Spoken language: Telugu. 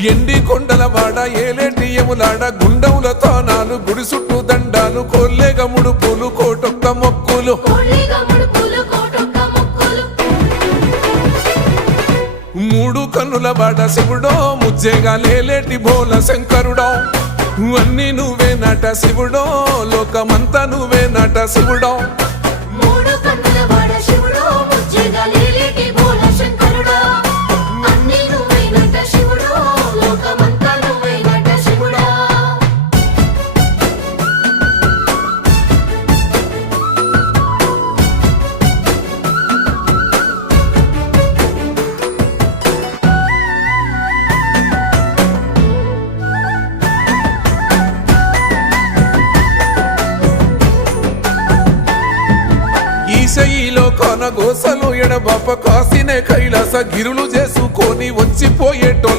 ఎండి కొండల వాడ ఏలేటి యములాడ గుండముల తానాలు గుడి చుట్టూ దండాలు కొల్లేగ ముడుపులు కోటొక్క మొక్కులు మూడు కన్నుల వాడ శివుడో ముజ్జేగా లేలేటి బోల శంకరుడో అన్ని నువ్వే నట శివుడో లోకమంతా నువ్వే నట శివుడో ఈశయిలో కొన గోసలు ఎడబాప కాసినే కైలాస గిరులు చేసుకొని వచ్చిపోయేటోళ్ళ